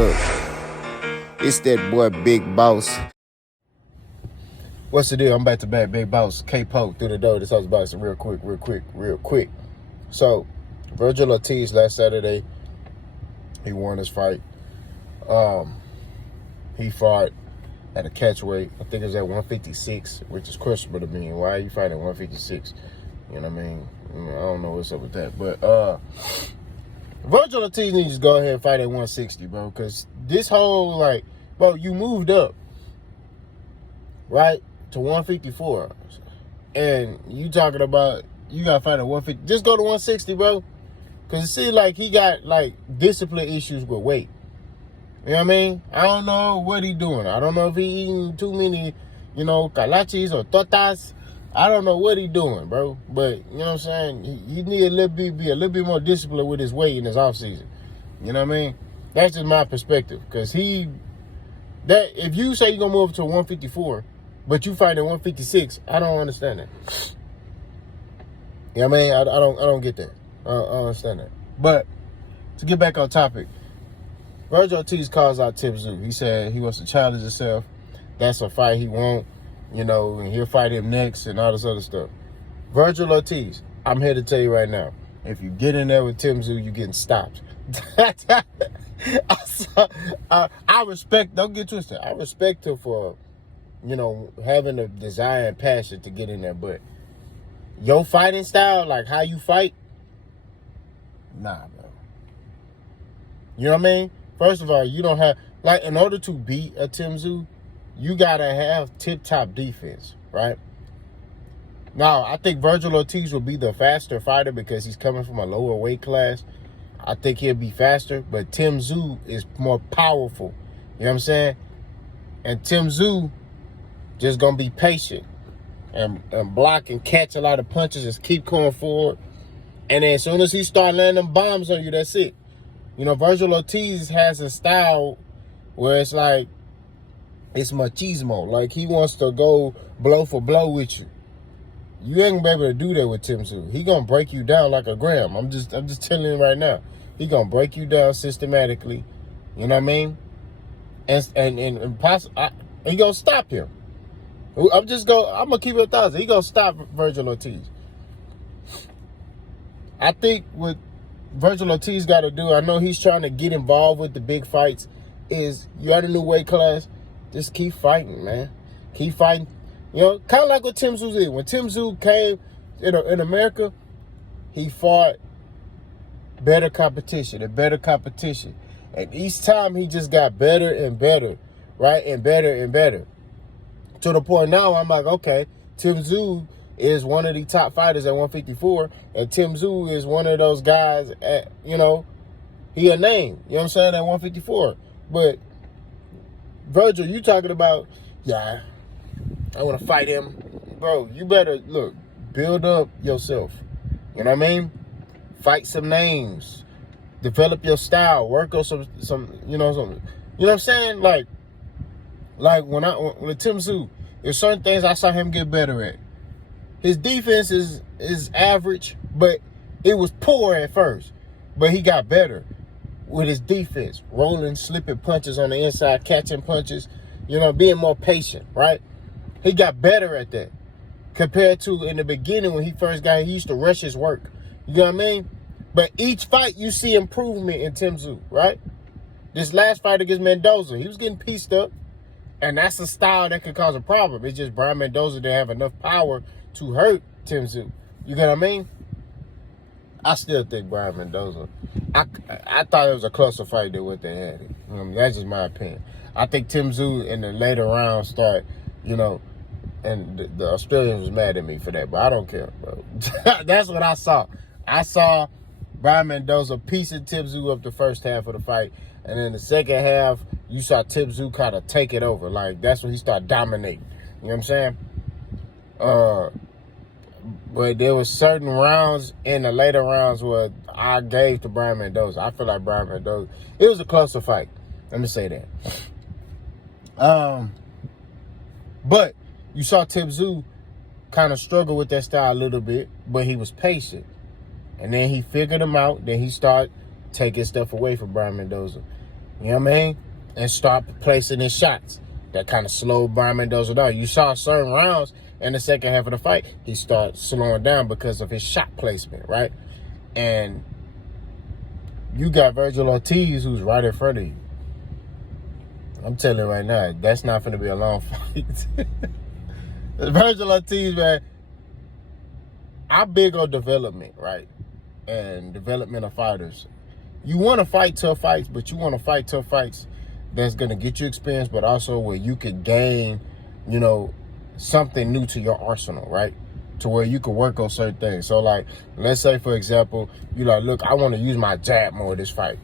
Look, it's that boy Big Boss. What's the deal? I'm back to back, Big Boss. K-Poke through the door. This house boxing real quick. So, Vergil Ortiz last Saturday, he won his fight. He fought at a catch weight. I think it was at 156, which is questionable to me. Why are you fighting at 156? You know what I mean? I don't know what's up with that. But Vergil Ortiz needs to go ahead and fight at 160, bro. Because this whole, like, bro, you moved up, right, to 154. And you talking about you got to fight at 150. Just go to 160, bro. Because it seems like he got, like, discipline issues with weight. You know what I mean? I don't know what he doing. I don't know if he eating too many, calachis or tortas. I don't know what he doing, bro. But, you know what I'm saying? He need be a little bit more disciplined with his weight in his offseason. You know what I mean? That's just my perspective. Because if you say you're going to move to 154, but you fight at 156, I don't understand that. You know what I mean? I don't get that. I don't understand that. But to get back on topic, Vergil Ortiz calls out Tim Tszyu. He said he wants to challenge himself. That's a fight he won't, and he'll fight him next and all this other stuff. Vergil Ortiz, I'm here to tell you right now, if you get in there with Tim Tszyu, you're getting stopped. I respect, don't get twisted, I respect him for, having a desire and passion to get in there, but your fighting style, like how you fight, nah, bro. You know what I mean? First of all, you don't have, like, in order to beat a Tim Tszyu, you got to have tip-top defense, right? Now, I think Vergil Ortiz will be the faster fighter because he's coming from a lower weight class. I think he'll be faster, but Tim Tszyu is more powerful. You know what I'm saying? And Tim Tszyu just going to be patient and block and catch a lot of punches, just keep going forward. And then as soon as he start landing them bombs on you, that's it. Vergil Ortiz has a style where it's like, it's machismo. Like, he wants to go blow for blow with you. You ain't gonna be able to do that with Tim Tszyu. He gonna break you down like a gram. I'm just telling you right now. He gonna break you down systematically. You know what I mean? And he gonna stop him. I'm gonna keep it 1,000. He gonna stop Vergil Ortiz. I think what Vergil Ortiz got to do, I know he's trying to get involved with the big fights, is you at a new weight class, just keep fighting, man. Keep fighting. Kind of like what Tim Tszyu did. When Tim Tszyu came in America, he fought better competition. And each time he just got better and better, right? And better. To the point now, I'm like, okay, Tim Tszyu is one of the top fighters at 154, and Tim Tszyu is one of those guys at, he a name, you know what I'm saying, at 154. But Vergil, you talking about, yeah, I want to fight him. Bro, you better, look, build up yourself. You know what I mean? Fight some names. Develop your style. Work on some you know what I'm saying? Like when Tim Tszyu, there's certain things I saw him get better at. His defense is average, but it was poor at first. But he got better with his defense. Rolling, slipping punches on the inside, catching punches, being more patient, right? He got better at that. Compared to in the beginning when he first got here, he used to rush his work. You know what I mean? But each fight you see improvement in Tim Tszyu, right? This last fight against Mendoza, he was getting pieced up. And that's a style that could cause a problem. It's just Brian Mendoza didn't have enough power to hurt Tim Tszyu. You get what I mean? I still think Brian Mendoza, I thought it was a closer fight than what they had. That's just my opinion. I think Tim Tszyu in the later rounds start, and the Australians was mad at me for that, but I don't care, bro. That's what I saw. I saw Brian Mendoza piecing Tim Tszyu up the first half of the fight, and then the second half, you saw Tim Tszyu kind of take it over. Like, that's when he started dominating. You know what I'm saying? But there was certain rounds in the later rounds where I gave to Brian Mendoza. I feel like Brian Mendoza, it was a closer fight. Let me say that. But you saw Tim Tszyu kind of struggle with that style a little bit, but he was patient. And then he figured him out. Then he started taking stuff away from Brian Mendoza. You know what I mean? And start placing his shots. That kind of slowed Brian Mendoza down. You saw certain rounds in the second half of the fight, he started slowing down because of his shot placement, right? And you got Vergil Ortiz, who's right in front of you. I'm telling you right now, that's not going to be a long fight. Vergil Ortiz, man, I'm big on development, right? And development of fighters. You want to fight tough fights, but you want to fight tough fights that's going to get you experience, but also where you could gain, you know, something new to your arsenal, right? To where you can work on certain things. So, like, let's say, for example, you like, look, I want to use my jab more this fight,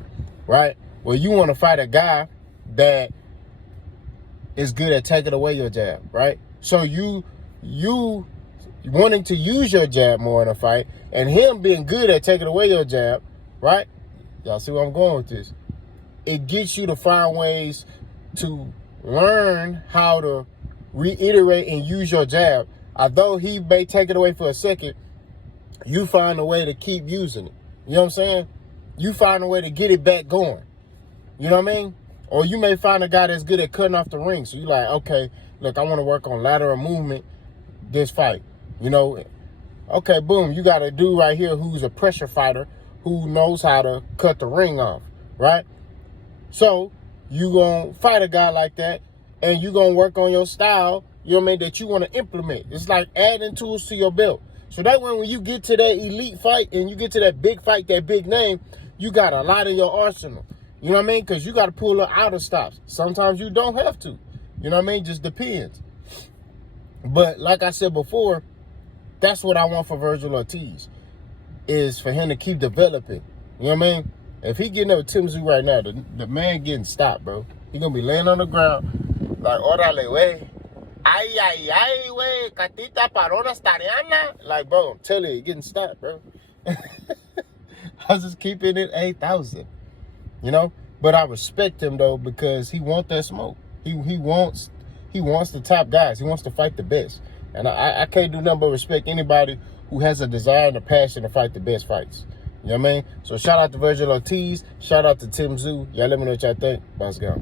right? Well, you want to fight a guy that is good at taking away your jab, right? So you wanting to use your jab more in a fight, and him being good at taking away your jab, right? Y'all see where I'm going with this? It gets you to find ways to learn how to reiterate and use your jab. Although he may take it away for a second, you find a way to keep using it. You know what I'm saying? You find a way to get it back going. You know what I mean? Or you may find a guy that's good at cutting off the ring. So you're like, okay, look, I want to work on lateral movement this fight. You know, okay, boom, you got a dude right here who's a pressure fighter who knows how to cut the ring off, right? So you going to fight a guy like that, and you going to work on your style, you know what I mean, that you want to implement. It's like adding tools to your belt. So that way when you get to that elite fight and you get to that big fight, that big name, you got a lot in your arsenal. You know what I mean? Because you got to pull the outer stops. Sometimes you don't have to. You know what I mean? Just depends. But like I said before, that's what I want for Vergil Ortiz, is for him to keep developing. You know what I mean? If he getting up with Tim Tszyu right now, the man getting stopped, bro. He going to be laying on the ground like, órale, wey. Ay, ay, ay, wey. Catita paronas tariana. Like, bro, I'm telling you, getting stopped, bro. I was just keeping it 8,000. You know? But I respect him, though, because he wants that smoke. He wants the top guys. He wants to fight the best. And I can't do nothing but respect anybody who has a desire and a passion to fight the best fights. You know what I mean? So shout out to Vergil Ortiz. Shout out to Tim Tszyu. Y'all let me know what y'all think. Let's go.